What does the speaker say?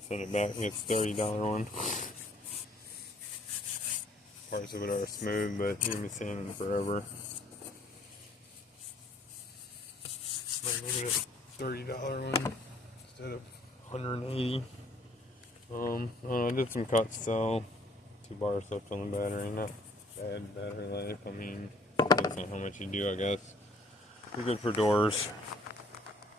I'll send it back. It's $30 one. Parts of it are smooth, but you're gonna be sanding forever. Might make it a $30 one instead of $180. I don't know, I did some cuts though. 2 bars left on the battery, not bad battery life. I mean, depends on how much you do, I guess. Be good for doors.